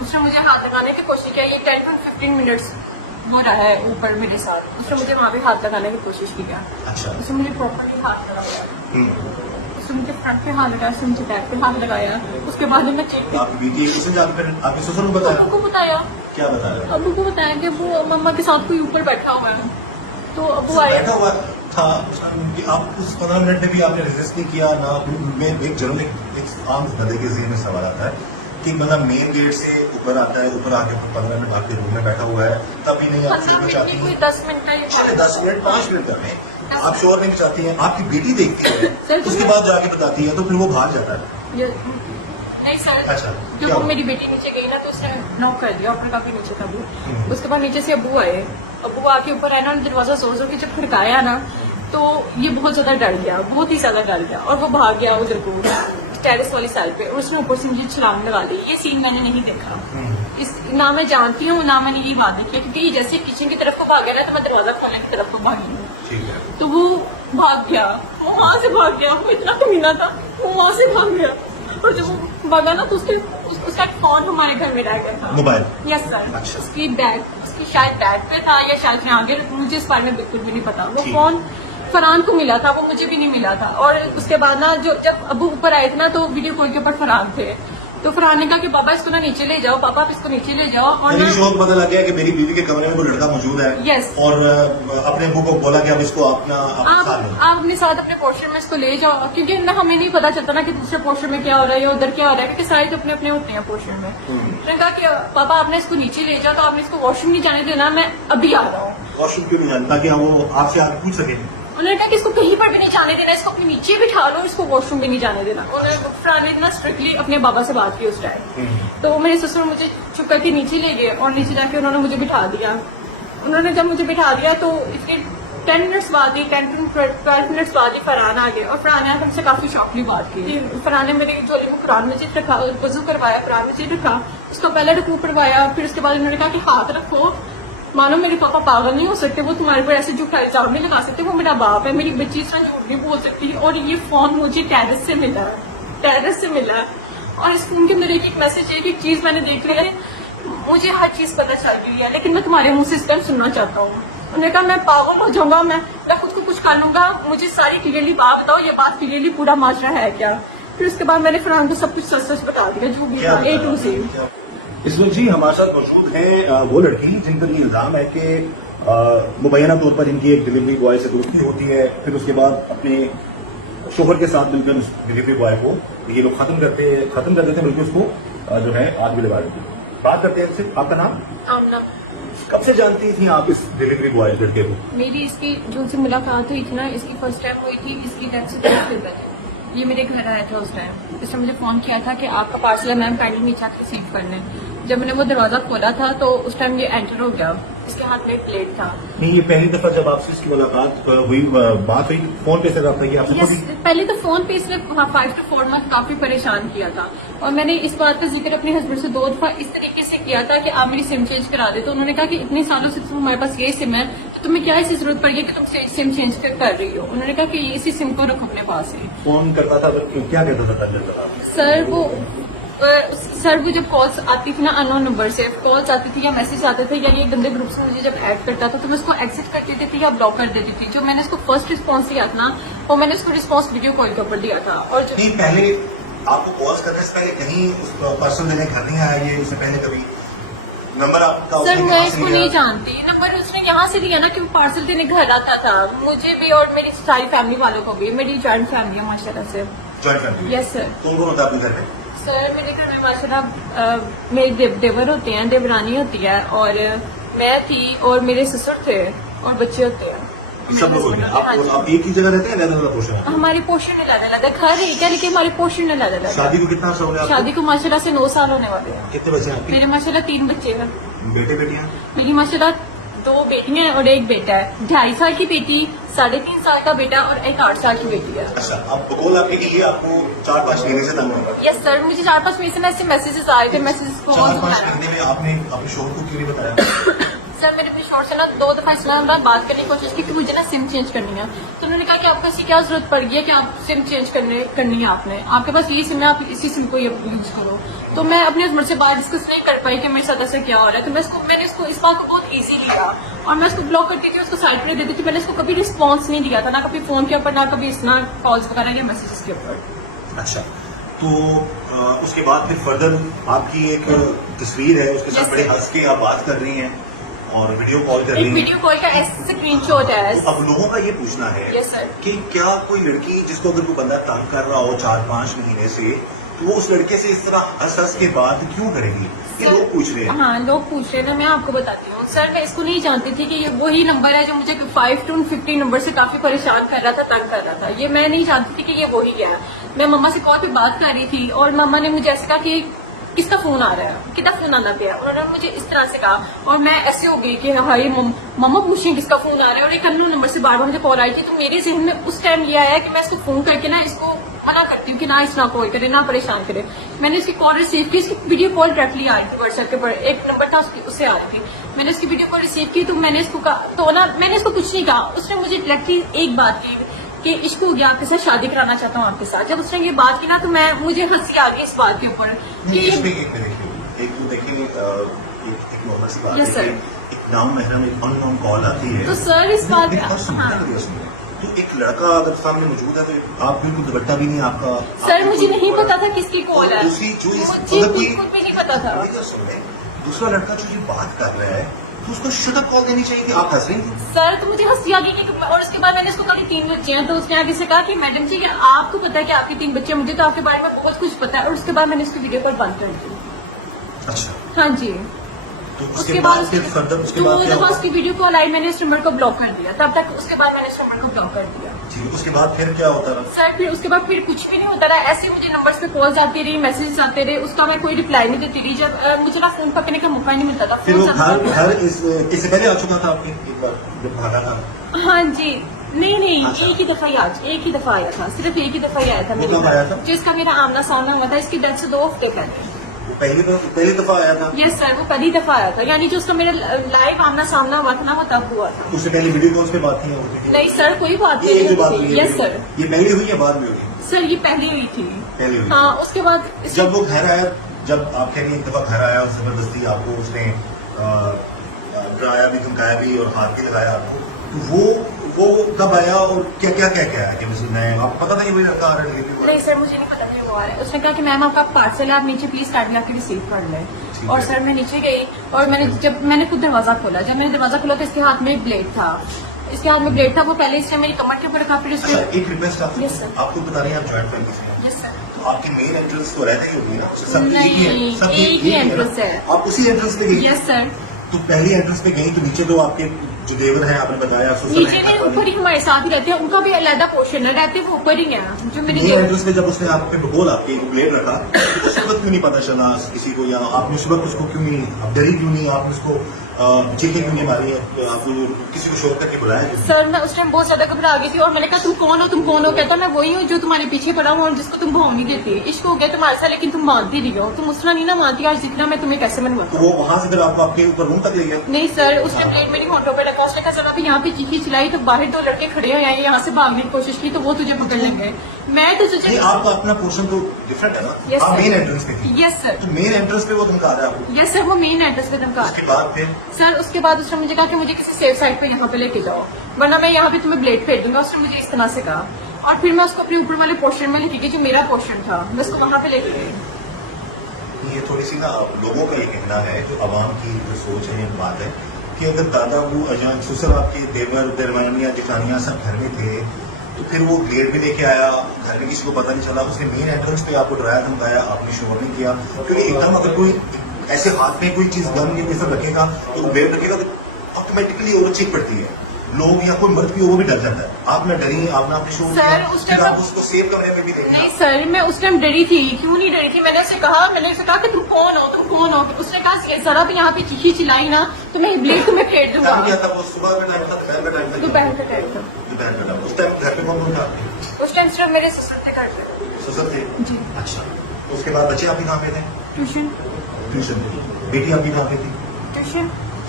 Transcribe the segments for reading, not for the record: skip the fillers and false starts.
उसने मुझे हाथ लगाने की कोशिश की। ये 10 to 15 मिनट्स वो रहा है ऊपर मेरे साथ। उसने मुझे वहाँ पे हाथ लगाने की कोशिश की। अच्छा। उसने मुझे प्रॉपरली हाथ लगाया। उसने मुझे फ्रंट पे हाथ लगाया, उसने मुझे बैक पे हाथ लगाया। उसके बाद मैं चीख आपकी बेटी उसने जाकर फिर आपके ससुर को बताया? अबू को बताया। क्या बताया? अबू को बताया कि वो मम्मा के साथ कोई ऊपर बैठा हुआ है। तो अबू आया, बैठा हुआ था। आप उस 15 मिनट में भी आपने रेजिस्ट नहीं किया ना? मैं एक जनरल एक आम बंदे के ज़हन में सवाल आता है कि मतलब मेन गेट से ऊपर आता है, ऊपर आके 15 मिनट आपके रूम में बैठा हुआ है, तभी नहीं आप शोर में चाहती कोई हैं? 10 मिनट का ही था। अरे 10 मिनट 5 मिनट कर रहे आप शोर में चाहती हैं, आपकी बेटी देखती है, उसके बाद जाके बताती है, तो फिर वो भाग जाता है। नहीं सर, अच्छा, जब क्या वो हुआ? मेरी बेटी नीचे गई ना तो उसने नॉक कर दिया, ऊपर काफी नीचे था वो। उसके बाद नीचे से अबू आए। अबू आके ऊपर आए ना, दरवाजा जोर जोर के जब खड़काया ना तो ये बहुत ज्यादा डर गया, बहुत ही ज्यादा डर गया और वो भाग गया उधर को टेरेस वाली साइड पे। और उसने ऊपर से मुझे छलांग लगा दी। ये सीन मैंने नहीं देखा। इस ना मैं जानती हूँ ना मैंने ये बात देखी, क्योंकि ये जैसे किचन की तरफ को भागा ना तो मैं दरवाजा खोलने की तरफ को भागी। ठीक है। तो वो भाग गया, वो वहां से भाग गया। वो इतना कमीना था, वो वहां से भाग गया। और जब वो भागा ना तो उसका फोन हमारे घर में रह गया था। मोबाइल? Yes sir. अच्छा। उसकी शायद बैग पे था या शायद मैं आगे, मुझे इस बारे में बिल्कुल भी नहीं पता। वो ठीक। फोन फरहान को मिला था, वो मुझे भी नहीं मिला था। और उसके बाद ना जब अबू ऊपर आए थे ना तो वीडियो कॉल के ऊपर फरहान थे। तो फरहान ने कहा कि पापा इसको ना नीचे ले जाओ, पापा आप इसको नीचे ले जाओ। और मेरी शौक पता लग गया कि मेरी बीवी के कमरे में कोई लड़का मौजूद है। Yes। और अपने अबू को बोला कि अब इसको अपना साथ लें। आप अपने साथ अपने पोर्शन में इसको ले जाओ, क्योंकि ना हमें नहीं पता चलता ना कि दूसरे पोर्शन में क्या हो रहा है या उधर क्या हो रहा है, क्योंकि सारे तो अपने अपने होते हैं पोर्शन में। उसने कहा कि पापा आपने इसको नीचे ले जाओ, तो आपने इसको वॉशरूम नहीं जाने देना, मैं अभी आ रहा हूँ। वॉशरूम क्यों नहीं जानता कि वो आपसे आगे पूछ सके? उन्होंने कहा कि इसको कहीं पर भी नहीं जाने देना, इसको अपने नीचे बिठा लो, इसको वॉशरूम भी नहीं जाने देना। उन्होंने फरहान ने इतना स्ट्रिक्टली अपने बाबा से बात की उस टाइम। तो मेरे ससुर मुझे चुप करके नीचे ले गए और नीचे जाके उन्होंने मुझे बिठा दिया। उन्होंने जब मुझे बिठा दिया तो इसके 10 मिनट्स बाद ही 10 to 12 मिनट्स बाद ही फरहान आ गए। और फरहान ने हमसे काफी शॉकली बात की। फरहान ने मेरे झोले में कुरान मजीद रखा, वजू करवाया, कुरान मजीद रखा, उसका पहले रुकू पढ़वाया। फिर उसके बाद उन्होंने कहा कि हाथ रखो, मानो मेरे पापा पागल नहीं हो सकते, वो तुम्हारे पर ऐसे झूठा इल्जाम नहीं लगा सकते, वो मेरा बाप है, मेरी बच्ची इस तरह झूठ नहीं बोल सकती। और ये फोन मुझे टेरेस से मिला है, टेरेस से मिला है। और इस फोन के अंदर एक मैसेज है, एक चीज मैंने देख ली है, मुझे हर चीज पता चल गई है, लेकिन मैं तुम्हारे मुंह से इस टाइम सुनना चाहता हूँ। उन्होंने कहा मैं पागल हो जाऊंगा, मैं खुद को कुछ कर लूंगा, मुझे सारी क्लियरली बात बताओ, ये बात क्लियरली पूरा माजरा है क्या। फिर उसके बाद मैंने फरहान को सब कुछ सच सच बता दिया, जो भी था A to Z। इस वक्त जी हमारे साथ मौजूद है वो लड़की जिन पर ये इल्जाम है कि मुबैना तौर पर इनकी एक डिलीवरी बॉय से दोस्ती होती है, फिर उसके बाद अपने शोहर के साथ मिलकर उस डिलीवरी बॉय को ये लोग खत्म कर देते हैं, बल्कि उसको जो है आग भी लगा देते हैं। बात करते हैं इनसे। आपका नाम? आमना। कब से जानती थी आप इस डिलीवरी बॉय लड़के को? मेरी इसकी जो से मुलाकात हुई थी ना, इसकी फर्स्ट टाइम हुई थी, इसकी डेथ से 3 दिन पहले ये मेरे घर आया था। उस टाइम इसने मुझे फोन किया था कि आपका पार्सल है मैम, काइंडली नीचे आके रिसीव कर लें। जब मैंने वो दरवाजा खोला था तो उस टाइम ये एंटर हो गया, इसके हाथ में एक प्लेट था। नहीं, ये पहली दफा जब आपसे इसकी मुलाकात हुई, बात हुई फोन पे से रहा था, आपसे यस, पहले तो फोन पे इसने 5 to 4 मंथ काफी परेशान किया था। और मैंने इस बात का जिक्र अपने हस्बैंड से 2 दफा इस तरीके से किया था कि आप मेरी सिम चेंज करा दे। तो उन्होंने कहा कि इतने सालों से तुम्हारे पास ये सिम है, तो तुम्हें क्या ऐसी जरूरत पड़ी है कि तुम सिम चेंज कर रही हो। उन्होंने कहा कि इसी सिम को रखो अपने पास ही। फोन करता था तो क्या कहता था? सर वो जब कॉल्स आती थी ना अननोन नंबर से, कॉल्स आती थी या मैसेज आते थे या ये गंदे ग्रुप से मुझे जब ऐड करता था तो मैं उसको एग्जिट कर देती थी या ब्लॉक कर देती थी। जो मैंने उसको फर्स्ट रिस्पॉन्स दिया था ना, वो मैंने उसको रिस्पॉन्स वीडियो कॉल के ऊपर दिया था। और जो नहीं, पहले आपको कॉल्स करने से पहले कहीं उस पर्सन देने घर नहीं आया, ये उससे पहले कभी नंबर आपका? सर मैं इसको नहीं जानती, नंबर उसने यहाँ से लिया ना कि वो पार्सल देने घर आता था, मुझे भी और मेरी सारी फैमिली वालों को भी। मेरी जॉइंट फैमिली है माशाल्लाह से। Joint family? Yes sir. कौन कौन होता है अपने घर में? सर मेरे घर में माशाल्लाह मेरे देवर होते हैं, देवरानी होती है, और मैं थी और मेरे ससुर थे और बच्चे होते हैं। सब लोग होते हैं। आप एक ही जगह रहते हैं? अलग-अलग पोर्शन है? हमारी पोर्शन अलग अलग, घर एक है लेकिन हमारी पोर्शन अलग अलग। शादी को कितना अर्सा हो गया? शादी को माशाल्लाह से 9 साल होने वाले हैं। कितने बच्चे हैं आपके? मेरे माशाल्लाह 3 बच्चे हैं। बेटे बेटियां? मेरी माशाल्लाह 2 बेटियां हैं और 1 बेटा है। 2.5 साल की बेटी, 3.5 साल का बेटा और एक 8 साल की बेटी है। अच्छा, अब बकौल आपके लिए आपको 4-5 महीने से तंग होगा? यस सर, मुझे 4-5 महीने से ऐसे मैसेजेस आए थे, मैसेजेस को 4-5 महीने में आपने अपने शोहर को क्यों नहीं बताया? सर मैंने अपने शोर से ना 2 दफा इस्लाम में बात करने की कोशिश की कि मुझे ना सिम चेंज करनी है। तो उन्होंने कहा कि आपको ऐसी क्या जरूरत पड़ गई है कि आप सिम चेंज करनी है आपने, आपके पास यही सिम है, आप इसी सिम को यूज करो। तो मैं अपने हस्बैंड से बात डिस्कस नहीं कर पाई कि मेरे साथ ऐसा क्या हो रहा है। तो मैंने इसको इस बात को बहुत ईजी लिया और मैं उसको ब्लॉक करती थी, उसको साइड पर देती थी। मैंने इसको कभी रिस्पॉन्स नहीं दिया था, ना कभी फोन के ऊपर, ना कभी इतना कॉल्स वगैरह या मैसेजेस के ऊपर। अच्छा, तो उसके बाद फिर फर्दर आपकी एक तस्वीर है, उसके साथ Yes, बड़े sir. हंस के आप बात कर रही हैं और वीडियो कॉल कर एक रही हैं। वीडियो कॉल का स्क्रीनशॉट है। तो अब लोगों का ये पूछना है Yes, sir. कि क्या कोई लड़की जिसको अगर कोई बंदा तंग कर रहा हो 4-5 महीने से, तो वो उस लड़के से इस तरह हंस हंस के बात क्यों करेगी? ये Sir, लोग पूछ रहे हैं। हाँ, लोग पूछ रहे हैं, मैं आपको बताती हूँ। सर मैं इसको नहीं जानती थी कि ये वही नंबर है जो मुझे 5 to 50 नंबर से काफी परेशान कर रहा था, तंग कर रहा था। ये मैं नहीं जानती थी कि ये वही है। मैं मम्मा से कॉल पे बात कर रही थी और मम्मा ने मुझे ऐसे कहा कि किसका फोन आ रहा है, कितना फोन आना पे है। उन्होंने मुझे इस तरह से कहा और मैं ऐसे हो गई कि हाँ ये मम्मा पूछें किसका फोन आ रहा है, और एक अननोन नंबर से बार बार मुझे कॉल आई थी। तो मेरे जहन में उस टाइम ये आया कि मैं इसको फोन करके ना इसको मना करती हूँ कि ना इस ना कॉल करे, ना परेशान करे। मैंने इसकी कॉल रिसीव की, इसकी वीडियो कॉल डायरेक्टली आई थी व्हाट्सएप के ऊपर, एक नंबर था उससे आ रही थी। मैंने इसकी वीडियो कॉल रिसीव की तो मैंने इसको कहा, तो ना मैंने इसको कुछ नहीं कहा। उसने मुझे डायरेक्टली एक बात की कि इश्क हो गया, आपके साथ शादी कराना चाहता हूँ आपके साथ। जब उसने ये बात की ना तो मुझे हंसी आ गई इस बात के ऊपर कि इसमें एक तो देखिए एक नॉर्मल सी बात Yes, है sir. कि एक नाम महरम एक अननोन कॉल आती है। तो सर इस बात मेरी बात सुनिए, हाँ। मेरी बात सुनिए। तो एक लड़का अगर सामने मौजूद है तो आप बिल्कुल दुपट्टा भी नहीं आपका। सर मुझे नहीं पता था किसकी कॉल है, दूसरी जो इस मुझे मतलब कि बिल्कुल भी नहीं पता था। मेरी बात सुनिए, दूसरा लड़का जो ये बात कर रहा है तो उसको शटअप कॉल देनी चाहिए थी। आप हंस रही थी। सर तो मुझे हंसी आ गई कि और उसके बाद मैंने उसको कहा 3 बच्चे हैं। तो उसने आगे से कहा कि मैडम जी क्या आपको पता है कि आपके 3 बच्चे हैं, मुझे तो आपके बारे में बहुत कुछ पता है। और उसके बाद मैंने उसकी वीडियो कॉल बंद कर दी। अच्छा, हाँ जी। तो उसके बाद फिर फर्दर उसके बाद क्या तो हुआ? उसकी वीडियो कॉल आई, मैंने इस नंबर को ब्लॉक कर दिया। तब तक उसके बाद मैंने इस नंबर को ब्लॉक कर दिया। जी, उसके बाद फिर क्या होता रहा? सर फिर उसके बाद फिर कुछ भी नहीं होता रहा। ऐसे ही मुझे नंबर्स पे कॉल्स आती रही, मैसेजेस आते रहे, उसका मैं कोई रिप्लाई नहीं देती रही। जब मुझे ना फोन पकड़ने का मौका नहीं मिलता था। फिर वो फोन घर इससे पहले आ चुका था आपके एक बार जब भागा था? हाँ जी, नहीं अच्छा। एक ही दफा आया था, सिर्फ एक ही दफा ही आया था वो मेरे कब घर। आया था? जिसका मेरा आमना सामना हुआ था इसकी डेथ से 2 हफ्ते पहले। वो पहली दफा आया था? यस सर, वो पहली दफा आया था, यानी जो उसका मेरा लाइव आमना सामना हुआ था ना वो तब हुआ था। उससे पहले वीडियो कॉल्स पे बात नहीं होती? नहीं सर, कोई बात ये जो बात नहीं हुई थी। है, यस सर, ये पहले हुई या बाद में हुई? सर ये पहली हुई थी। पहले हुई। हाँ, उसके बाद जब वो घर आया, जब आप कह रही हैं एक दफा घर आया और जबरदस्ती आपको उसने डराया भी, धमकाया भी और हाथ भी लगाया आपको, तो वो कब आया और क्या क्या क्या क्या है कि मैं आपको पता था कि वही लड़का आ रहा है डिलीवरी बॉय? नहीं सर, मुझे नहीं पता कि वो आ रहा है। उसने कहा कि मैम आपका पार्सल है, आप नीचे प्लीज काट आके रिसीव कर लें। ठीक और है। सर मैं नीचे गई और मैंने खुद दरवाजा खोला। जब मैंने दरवाजा खोला तो इसके हाथ में एक ब्लेड था। वो पहले इसने मेरी कमर के ऊपर रखा, फिर अच्छा, उसके एक रिक्वेस्ट Yes, sir. आपको बता रही हैं आप ज्वाइंट फैमिली से हैं। यस सर, तो आपकी मेन एंट्रेंस तो रहती होगी ना? सबकी नहीं, एक ही है, सबकी एक ही ना? entrance है। आप उसी एंट्रेंस पे गई? Yes sir. तो पहली एंट्रेंस पे गई तो नीचे जो आपके जो देवर हैं आपने बताया ससुर नीचे हैं, में घर वाले। ऊपर ही हमारे साथ ही रहते हैं, उनका भी अलग पोर्शन है, रहते वो ऊपर ही है जो मैंने मेन एंट्रेंस पे जब उसने आप पे बोला कि ब्लेड रखा तो उस वक्त क्यों नहीं पता चला किसी को, या आपने उस वक्त उसको क्यों नहीं, आप डरी क्यों नहीं, आपने उसको चीखें क्यों नहीं मारी, आपको किसी को शोर करके बुलाया क्यों नहीं? सर मैं उस टाइम बहुत ज्यादा घबरा गई थी और मैंने कहा तुम कौन हो? कहता मैं वही हूँ जो तुम्हारे पीछे पड़ा हूँ और जिसको तुम भाव नहीं देती। इश्क हो गया तुम्हारे साथ, लेकिन तुम मानती नहीं हो, तुम उसना नहीं ना मानती। आज जितना मैं तुम्हें कैसे तो मनवाता। वो वहां से फिर आपको आपके ऊपर रूम तक ले गया? नहीं सर, उसने प्लेट मेरी होंठों पे रखा। उसने कहा जब अभी यहाँ पे चीखी चिल्लाई तो बाहर 2 लड़के खड़े हुए हैं, यहाँ से भागने की कोशिश की तो वो तुझे पकड़ लेंगे। मैं तो नहीं, तुझे आपका अपना पोर्शन तो डिफरेंट है ना? Yes, आप sir. मेन एंट्रेंस पे थी। यस सर, तो मेन एंट्रेंस पे वो धमका रहा है आपको? यस सर, वो मेन एड्रेस पे धमका। उसके बाद फिर सर उसके बाद उसने मुझे कहा कि मुझे किसी सेफ साइड पे यहाँ पे लेके जाओ, वरना मैं यहाँ पे तुम्हें ब्लेड फेंक दूंगा। उसने मुझे इस तरह से कहा और फिर मैं उसको अपने ऊपर वाले पोर्शन में लेके गई जो मेरा पोर्शन था, मैं उसको वहाँ पे लेके गई। ये थोड़ी सी ना लोगों का ये कहना है, जो आवाम की जो सोच है, ये बात है कि अगर दादा वो अजान ससुर आपके देवर दरमियानियाँ जिठानियाँ सब घर में थे तो फिर वो ब्लेड भी लेके आया, घर में किसी को पता नहीं चला, उसने मेन एंट्रेंस पे आपको डराया धमकाया, आपने शोर नहीं किया, क्योंकि एकदम अगर कोई ऐसे हाथ में कोई चीज गम ये सब रखेगा तो ब्लेड रखेगा तो ऑटोमेटिकली और चीख पड़ती है, लोग या कोई मर्द भी हो वो भी डर जाता है। आप ना डरी, आपने अपने शोर सर, किया, उस फिर टाइम आप उसको सेव कमरे में भी नहीं देंगे। सर, मैं उस टाइम डरी थी। क्यों नहीं डरी थी? मैंने उसे कहा कि तुम कौन हो? उसने कहा जरा भी यहाँ पे चीखी चिल्लाई ना तो मैं ब्लेड तुम्हें फेंक दूंगा। क्या था वो? सुबह में टाइम था, दोपहर में टाइम था? दोपहर का टाइम था। दोपहर में टाइम। उस टाइम घर पे कौन था? उस टाइम सिर्फ मेरे ससुर थे घर पे। ससुर थे? जी। अच्छा, उसके बाद बच्चे आपके कहाँ पे थे? ट्यूशन ट्यूशन पे। बेटी आपकी कहाँ पे थी? ट्यूशन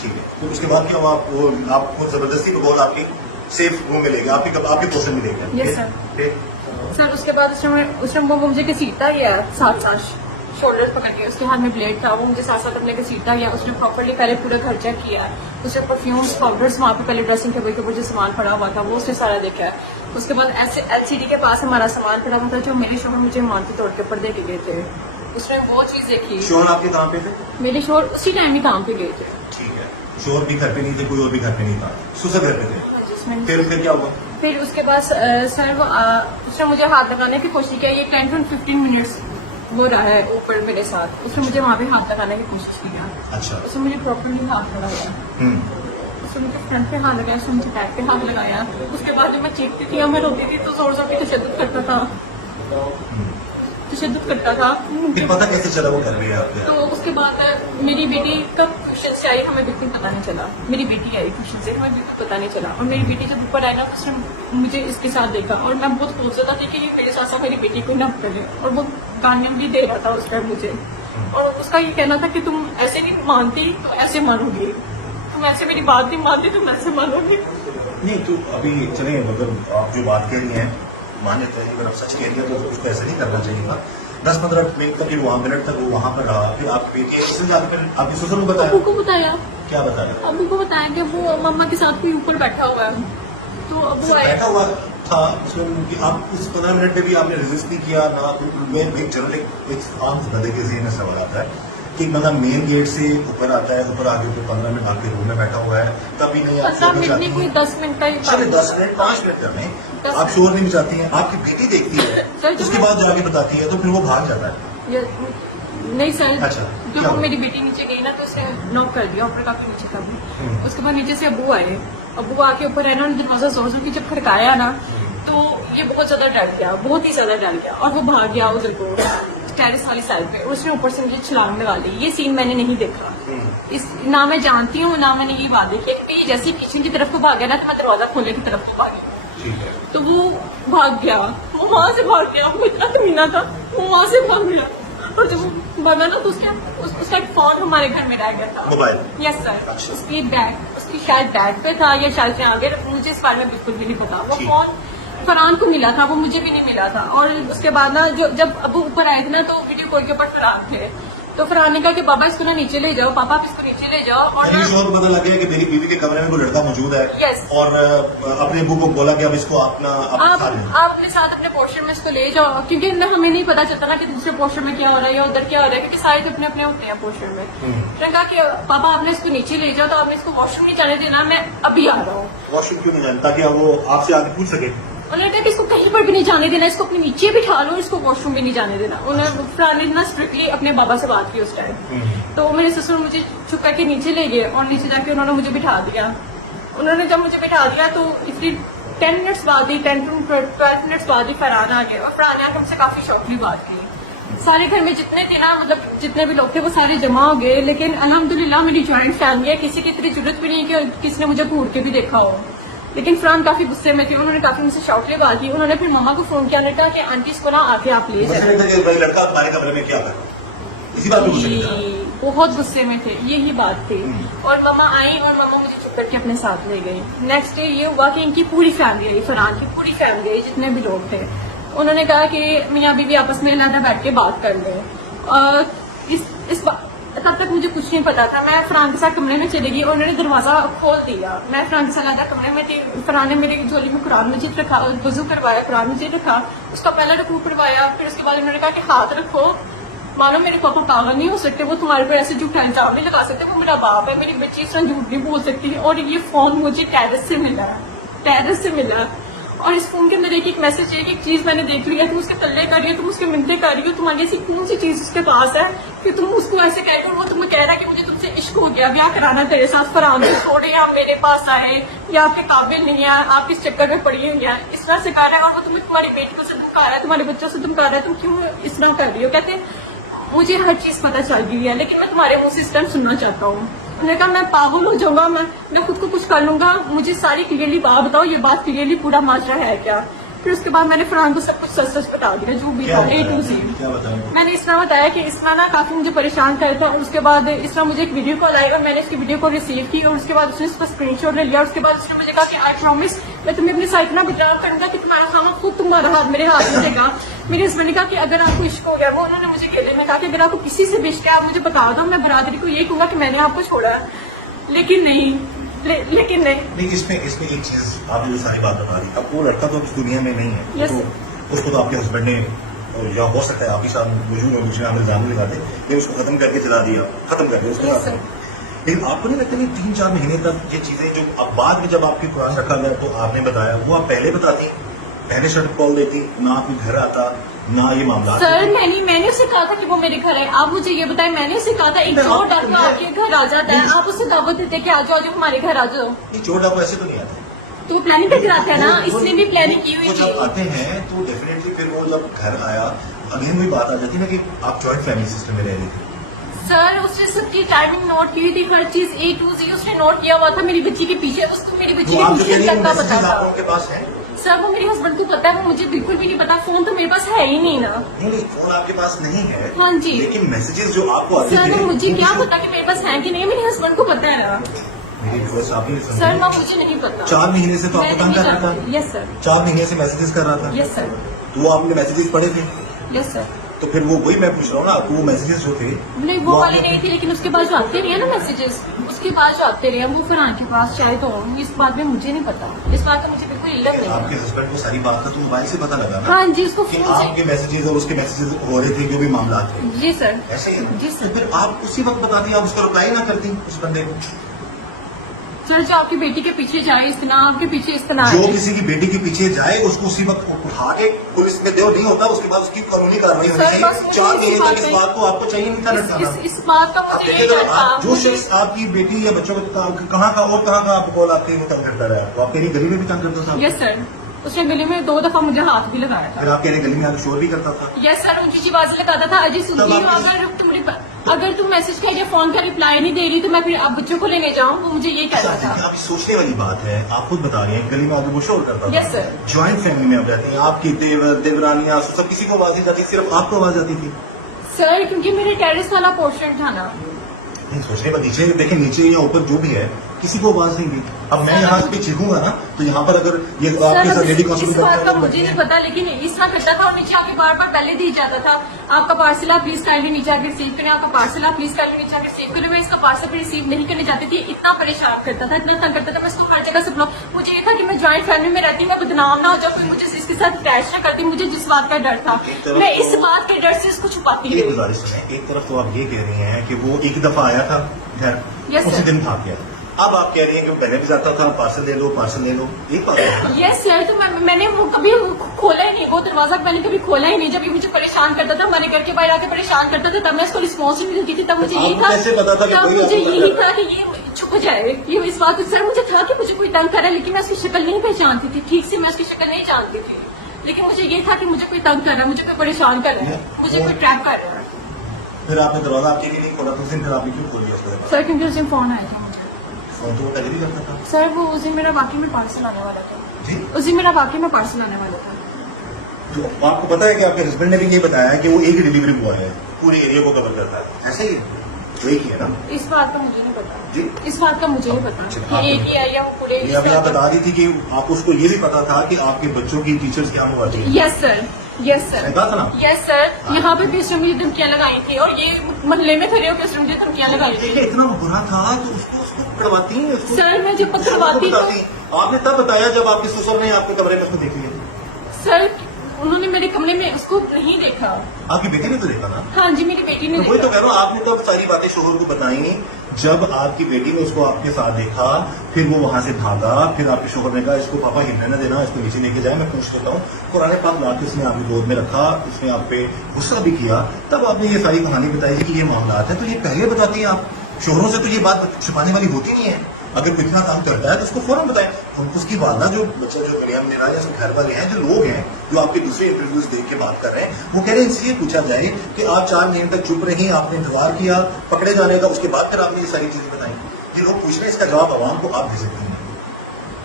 ठीक है, तो उसके बाद क्या हुआ? आपको जबरदस्ती बॉल आपकी सेफ रूम में ले गया, आपके पोर्शन में ले गया? Yes, sir. फिर सर उसके बाद उसने वो मुझे घसीटता गया साथ शोल्डर पकड़ के, उसके हाथ में ब्लेड था, वो मुझे साथ साथ अपने घसीटता गया। उसने प्रॉपर्ली पहले पूरा घर चेक किया, उसने परफ्यूम्स पाउडर्स वहाँ पे पहले ड्रेसिंग टेबल के ऊपर जो सामान पड़ा हुआ था वो उसने सारा देखा है। उसके बाद ऐसे LCD के पास हमारा सामान पड़ा हुआ था जो मेरे शोहर मुझे मानते तोड़ के ऊपर दे के गए थे। उसने वो चीज देखी। शोर आपके कहाँ पे थे? मेरे शोहर उसी टाइम ही काम पे गए थे। ठीक है, शोर भी घर पे नहीं थे, कोई और भी घर पे नहीं था, सुसर घर पे थे। जिसमें फिर क्या हुआ? फिर उसके बाद सर उसने मुझे हाथ लगाने की कोशिश की। ये 10 to 15 मिनट्स हो रहा है ऊपर मेरे साथ। उसने मुझे वहाँ पे हाथ लगाने की कोशिश किया। अच्छा। उसने मुझे प्रॉपर्ली हाथ लगाया, उसने मुझे फ्रंट पे हाथ लगाया, उसने मुझे बैक पे हाथ लगाया। उसके बाद जब मैं चीखती थी या मैं रोती थी तो जोर जोर की तशद्दुद करता था। फिर पता कैसे चला वो कर रही है आपके? तो उसके बाद मेरी बेटी कब ट्यूशन से आई हमें बिल्कुल पता नहीं चला। मेरी बेटी आई ट्यूशन से, हमें बिल्कुल पता नहीं चला। और मेरी बेटी जब ऊपर आई ना तो उसने मुझे इसके साथ देखा और मैं बहुत खूबसूरत थी कि मेरे साथ साथ मेरी बेटी को ना करे। और वो गालियां भी दे रहा था उस टाइम मुझे। और उसका ये कहना था कि तुम ऐसे नहीं मानती तो ऐसे मानोगी, तुम ऐसे मेरी बात नहीं मानती तुम ऐसे मानोगी। नहीं तो अभी चले, मतलब आप जो बात कह रही हैं मान्यता है, अगर आप सच कह रही है तो उसको ऐसा नहीं करना चाहिए था। 10-15 मिनट तक मिनट तक वो वहाँ पर रहा, फिर आपकी बेटी इसने जाकर आपकी ससुर को बताया? अबू को बताया। क्या बताया? अबू को बताया कि वो मम्मा के साथ कोई ऊपर बैठा हुआ है। तो अबू आया, बैठा हुआ था उसमें, आप उस 15 मिनट में भी आपने रेजिस्ट नहीं किया ना? मैं जनरल एक आम बंदे के ज़हन में सवाल आता है कि एक बंदा मेन गेट से ऊपर आता है, ऊपर आगे फिर 15 मिनट आपके रूम में बैठा हुआ है, तभी नहीं आप 15 मिनट नहीं, कोई 10 मिनट का ही। चलिए 10 मिनट 5 मिनट करने आप शोर नहीं मचाती हैं, आपकी बेटी देखती है, उसके बाद जाके बताती है तो फिर वो भाग जाता है। नहीं सर, अच्छा, जब वो मेरी बेटी नीचे गई ना तो उसने नॉक कर दिया ऊपर काफी नीचे था। उसके बाद नीचे से अबू आए, अबू आके ऊपर है ना दरवाजा जोर जोर की जब खड़काया ना तो ये बहुत ज्यादा डर गया, बहुत ही ज्यादा डर गया और वो भाग गया उधर को टेरिस वाली साइड पे। उसने ऊपर से मुझे छलांग लगा ली। ये सीन मैंने नहीं देखा, इस ना मैं जानती हूँ ना मैंने ये बात देखी। क्योंकि जैसे ही किचन की तरफ को भाग गया ना तो मैं दरवाजा खोलने की तरफ को भागी, तो वो भाग गया, वो वहां से भाग गया। वो इतना कमीना था, वो वहां से भाग गया। और जब वो भागा ना तो उसका एक फोन हमारे घर में रह गया था, मोबाइल। यस सर, उसकी बैग, उसकी शायद बैग पे था या शायद से आगे, मुझे इस बारे में बिल्कुल भी नहीं पता। वो फोन फरहान को मिला था, वो मुझे भी नहीं मिला था। और उसके बाद ना जब अबू ऊपर आए थे ना तो वीडियो कॉल के ऊपर फरहान थे, तो फरहान ने कहा कि बाबा इसको ना नीचे ले जाओ, पापा आप इसको नीचे ले जाओ। और शोर पता लग गया कि मेरी बीवी के कमरे में वो लड़का मौजूद है। Yes. और अपने अबू को बोला कि अब इसको आप अपने साथ अपने पोर्शन में इसको ले जाओ, क्योंकि हमें नहीं पता चलता ना कि दूसरे पोर्शन में क्या हो रहा है या उधर क्या हो रहा है, क्योंकि सारे अपने अपने होते हैं पोर्शन में। उसने कहा कि पापा आपने इसको नीचे ले जाओ, तो आपने इसको वॉशरूम नहीं जाने देना, मैं अभी आ रहा हूँ। वॉशरूम क्यों नहीं जाना? ताकि वो आपसे आगे पूछ सके। उन्होंने कहा कि इसको कहीं पर भी नहीं जाने देना, इसको अपने नीचे बिठा लो, इसको वॉशरूम भी नहीं जाने देना। उन्होंने फरहान ने ना स्ट्रिक्टली अपने बाबा से बात की उस टाइम। तो मेरे ससुर मुझे चुप करके नीचे ले गए और नीचे जाके उन्होंने मुझे बिठा दिया। उन्होंने जब मुझे बिठा दिया तो इसलिए 10 मिनट्स बाद ही 10 to 12 मिनट्स बाद ही फरहान आ गए। और फरहान ने आकर हमसे काफी शौकली बात की। सारे घर में जितने थे ना, मतलब जितने भी लोग थे वो सारे जमा हो गए। लेकिन अल्हम्दुलिल्लाह मेरी ज्वाइंट फैमिली है, किसी की इतनी जरूरत भी नहीं है कि किसी ने मुझे घूर के भी देखा हो। लेकिन फरहान काफी गुस्से में थे, उन्होंने काफी मुझसे शौकली बात की। उन्होंने फिर मम्मा को फोन किया, उन्होंने कहा कि आंटी इसको ना आके आप ले जाए। लड़का तुम्हारे कमरे में क्या कर, इसी बात पे बहुत गुस्से में थे, यही बात थी। और मम्मा आई और मम्मा मुझे चुप करके अपने साथ ले गई। नेक्स्ट डे ये हुआ कि इनकी पूरी फैमिली आई, फरहान की पूरी फैमिली आई, जितने भी लोग थे। उन्होंने कहा कि मियाँ बीवी आपस में अलग बैठ के बात कर लें। तब तक मुझे कुछ नहीं पता था। मैं फरहान के साथ कमरे में चली गई और उन्होंने दरवाजा खोल दिया। मैं फरहान के साथ आधा कमरे में थी। फरहान ने मेरी झोली में कुरान मजीद रखा, वजू करवाया, कुरान मजीद रखा, उसका पहला रकू करवाया। फिर उसके बाद उन्होंने कहा कि हाथ रखो, मानो मेरे पापा पागल नहीं हो सकते, वो तुम्हारे पर ऐसे झूठा इल्जाम नहीं लगा सकते, वो मेरा बाप है, मेरी बच्ची इस तरह झूठ नहीं बोल सकती। और ये फोन मुझे टेरेस से मिला, टेरेस से मिला। और इस फोन के अंदर एक मैसेज है, एक चीज मैंने देख लिया, तुम उसके तल्ले कर रही हो, तुम उसके मिनटे कर रही हो, तुम्हारी ऐसी कौन सी चीज उसके पास है कि तुम उसको ऐसे कह रही हो। वो तुम्हें कह रहा है कि मुझे तुमसे इश्क हो गया, ब्याह कराना तेरे साथ, फरहान से छोड़े आप मेरे पास आए, या आपके काबिल नहीं है, आप किस चक्कर में पड़ी हुई है, इस तरह से कह रहा है। और वो तुम्हें तुम्हारी बेटी को से धमका रहा है, तुम्हारे बच्चों से धमका रहा है, तुम क्यों इस तरह कर रही हो। कहते मुझे हर चीज पता चल गई है, लेकिन मैं तुम्हारे मुंह से इस टाइम सुनना चाहता हूँ। उन्होंने कहा मैं पागल हो जाऊंगा, मैं खुद को कुछ कर लूंगा, मुझे सारी क्लियरली बात बताओ, ये बात क्लियरली पूरा माजरा है क्या। फिर उसके बाद मैंने फरहान को सब कुछ सच सच बता दिया, जो भी था A to Z। क्या बताया? मैंने इस तरह बताया कि इसमें ना काफी मुझे परेशान कर था, और उसके बाद इस तरह मुझे एक वीडियो कॉल आई और मैंने इसकी वीडियो को रिसीव की, और उसके बाद उसने इसका स्क्रीनशॉट ले लिया, और उसके बाद उसने मुझे कहा कि आई प्रॉमिस मैं तुम्हें अपनी साइड ना बदनाम करूंगा कि तुम्हारा खाना खुद तुम्हारा हाथ मेरे हाथ में देगा। मेरे हस्बैंड ने कहा कि अगर आपको इश्क हो गया, वो उन्होंने मुझे कहते में कहा कि अगर आपको किसी से भी इश्क है आप मुझे बता दो, मैं बरादरी को यही कहूंगा कि मैंने आपको छोड़ा है। लेकिन नहीं, लेकिन नहीं। इसमें एक चीज आपने जो सारी बात बता दी, अब वो लड़का तो अब इस दुनिया में नहीं है, Yes, तो उसको तो आपके हस्बैंड ने, या हो सकता है आप ही साथ मौजूद और दूसरे इल्जाम लगा दे, ये उसको खत्म करके चला दिया, खत्म कर दिया उसके Yes, बाद। sir. लेकिन आपको नहीं लगता कि 3-4 महीने तक ये चीजें जो अब बाद में जब आपके कुरान रखा गया तो आपने बताया, वो आप पहले बताती, पहले शर्ट कॉल देती, ना आपके घर आता, ना ये मामला? सर मैंने उसे कहा था कि वो मेरे घर है, आप मुझे ये बताएं, मैंने उसे कहा था एक चोर डाकू आपके घर आ जाता है, आप उसे दावत देते कि आ जाओ हमारे घर आ जाओ, ये चोर डाकू ऐसे तो नहीं आते, तो प्लानिंग करके आता है ना, इसने भी प्लानिंग की हुई वो जब थी। आते हैं तो डेफिनेटली फिर वो जब घर आया, अगेन वही बात आ जाती है ना कि आप जॉइंट फैमिली सिस्टम में रह रहे थे। सर उसने सबकी टाइमिंग नोट की हुई थी, हर चीज A to Z उसने नोट किया हुआ था मेरी बच्ची के पीछे, उसको मेरी बच्ची तो के आप जो कह पीछे रही हैं तक का पता मैसेजेस था। आप उनके पास है? सर वो मेरे हस्बैंड को पता है, वो मुझे बिल्कुल भी नहीं पता, फोन तो मेरे पास है ही नहीं ना। नहीं, फोन आपके पास नहीं है, हाँ जी। लेकिन मैसेजेस जो आपको आते सर थे, वो मुझे वो क्या किसी- पता कि मेरे पास है कि नहीं, मेरे हस्बैंड को पता है ना। मेरी व्यूअर्स आप ही समझिए। सर ना मुझे नहीं पता। 4 महीने से तो आपको तंग कर रहा था, यस सर, 4 महीने से मैसेजेस कर रहा था, यस सर, तो वो आपने मैसेजेस पढ़े थे, यस सर। तो फिर वो वही मैं पूछ रहा हूँ ना, आपको वो मैसेजेस जो थे नहीं वो वाले आपने- नहीं थे, लेकिन उसके बाद जो आते रहे ना मैसेजेस, उसके बाद जो आते रहे वो फरहान के पास चाहे तो हों, इस बात में मुझे नहीं पता, इस बात का मुझे बिल्कुल इल्म नहीं आपके है। हस्बैंड को सारी बात का तो मोबाइल से पता लगा ना हाँ जी, उसको कि फोन से। आपके मैसेजेस और उसके मैसेजेस हो रहे थे, जो भी मामला थे जी सर, ऐसे ही। जी तो सर। फिर आप उसी वक्त बताती, आप उसको रिप्लाई ना करती उस बंदे को? सर जो आपकी बेटी के पीछे जाए इस तरह, आपके पीछे इस तरह जो आए। किसी की बेटी के पीछे जाए उसको उसी वक्त उठा के पुलिस में दो, नहीं होता उसके बाद उसकी कानूनी कार्रवाई होनी सर, चाहिए। बस मुझे 4 इसी महीने बात तक इस पे- बात को आपको चाहिए नहीं था लटकाना। इस बात का आप मुझे देखिए, ये अगर था, जो शख्स आपकी बेटी या बच्चों को कहाँ का और कहाँ का आपको कॉल आपके वो तंग करता रहा, तो आपके लिए गली में भी तंग करता था? यस सर, उसने गले में 2 दफा मुझे हाथ भी लगाया था। फिर आपके लिए गली में आकर शोर भी करता था? यस सर, ऊंची आवाज लगाता था, अजय सुनती तब हूँ, आपने- अगर तुम मैसेज का या फोन का रिप्लाई नहीं दे रही तो मैं फिर आप बच्चों को लेने जाऊँ, वो मुझे ये कहता देखिए, था। आप सोचने वाली बात है, आप खुद बता रही हैं गली में आकर वो शोर करता था। Yes, sir. ज्वाइंट फैमिली में आप रहती हैं, आपकी देवर देवरानियां सब किसी को आवाज नहीं जाती, सिर्फ आपको आवाज आती थी? सर क्योंकि मेरे टेरेस वाला पोर्शन था ना। नहीं, सोचने पर नीचे देखें, नीचे या ऊपर जो भी है किसी को आवाज नहीं दी। अब मैं यहाँ पे चीखूंगा ना तो यहाँ पर अगर ये आपके साथ लेडी इस कांस्टेबल बात का मुझे नहीं पता, लेकिन इस तरह करता था और नीचे आके बार बार पहले दी जाता था, आपका पार्सल आप प्लीज काइंडली नीचे आके रिसीव करें, आपका पार्सल आप प्लीज काइंडली नीचे आके रिसीव करें। मैं इसका पार्सल भी रिसीव नहीं करने जाती थी, इतना परेशान करता था, इतना तंग करता था, मैं इसको हर जगह से मुझे ये था कि मैं ज्वाइंट फैमिली में रहती, मैं बदनाम ना हो जाऊँ, कोई मुझे इसके साथ अटैच ना करती, मुझे जिस बात का डर था मैं इस बात के डर से इसको छुपाती एक रही। गुजारिश सुने, एक तरफ तो आप ये कह रही हैं कि वो एक दफा आया था घर, Yes, उसी sir. दिन भाग गया। अब आप कह रही हैं कि पहले भी जाता था, पार्सल ले लो, पार्सल ले लो, एक बात है ना? यस सर, तो मैंने वो कभी खोला ही नहीं, वो दरवाजा मैंने कभी खोला ही नहीं, जब ये मुझे परेशान करता था, हमारे घर के बाहर आके परेशान करता था, तब मैं इसको रिस्पॉन्स नहीं मिलती थी, तब मुझे यही आपको था, कैसे पता था कि तब कोई मुझे आपको यही पता था कि ये छुप जाए, ये इस बात सर मुझे था कि मुझे कोई तंग कर रहा है, लेकिन मैं उसकी शक्ल नहीं पहचानती थी, ठीक से मैं उसकी शक्ल नहीं जानती थी, लेकिन मुझे ये था कि मुझे कोई तंग कर रहा है, मुझे कोई परेशान कर रहा है, मुझे कोई ट्रैप कर रहा है। फिर आपने दरवाजा आपके लिए नहीं खोला, तो उस दिन फिर आपने क्यों खोल दिया उसके बाद? सर क्योंकि उस दिन फोन आया था मुझे। फोन तो वो पहले भी करता था। सर वो उस दिन मेरा वाकई में पार्सल आने वाला था, जी, उस दिन मेरा वाकई में पार्सल आने वाला था। तो आपको पता है कि आपके हस्बैंड ने भी ये बताया कि वो एक ही डिलीवरी बॉय है, पूरे एरिया को कवर करता है, ऐसे ही है? तो एक ही है ना इस बात का मुझे नहीं पता जी? इस बात का मुझे नहीं पता अच्छा, कि एक ही है या वो पूरे ये अभी आप बता रही थी कि आपको उसको ये भी पता था कि आपके बच्चों की टीचर्स क्या होगा चाहिए, यस सर, यस सर, कहा था ना? यस सर, यहाँ पे भी उसने मुझे धमकियां लगाई थी और ये मोहल्ले में खड़े होकर उसने मुझे धमकियां लगाई थी। देखिए, इतना बुरा था तो उसको पकड़वाती हैं, उसको- सर मैं जब पकड़वाती तो आपने तब बताया जब आपके ससुर ने आपके कमरे में उसको देख लिया। सर उन्होंने मेरे कमरे में उसको नहीं देखा। आपकी बेटी ने तो देखा ना? हाँ जी मेरी बेटी ने तो वही तो देखा। कह रहा हूँ, आपने तो अब सारी बातें शोहर को बताई, जब आपकी बेटी ने उसको आपके साथ देखा, फिर वो वहां से भागा, फिर आपके शोहर ने कहा इसको पापा हिलने न देना, इसको नीचे लेके जाए, मैं पूछ लेता हूँ। कुरान पाक लाके उसने आपकी गोद में रखा, उसने आप पे गुस्सा भी किया, तब आपने ये सारी कहानी बताई कि ये मामला है। तो ये पहले बताती हैं आप, शोहरों से तो ये बात छुपाने वाली होती नहीं है। अगर कोई इतना काम करता है तो उसको फौरन बताएं। हम उसकी वालदा जो बच्चा जो दुनिया में मिला है, उसके घर वाले हैं, जो लोग हैं जो आपके दूसरे इंटरव्यूज देख के बात कर रहे हैं, वो कह रहे हैं इसलिए पूछा जाए कि आप 4 महीने तक चुप रही, आपने इंतजार किया पकड़े जाने का, उसके बाद फिर आपने ये सारी चीजें बताई। ये लोग पूछ रहे हैं, इसका जवाब आवाम को आप दे सकते हैं।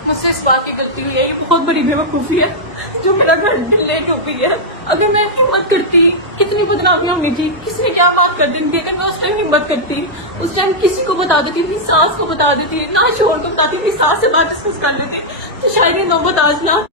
मुझसे इस बात की गलती हुई है, ये बहुत बड़ी बेवकूफ़ी है जो मेरा घर लेट हो गई है। अगर मैं हिम्मत करती, कितनी बदनामी होनी थी, किसने क्या बात कर दी थी, अगर मैं उस टाइम हिम्मत करती, उस टाइम किसी को बता देती, अपनी सास को बता देती, ना शोर को बताती, अपनी सास से बात डिस्कस कर लेती, तो शायद ये नौबत आज ना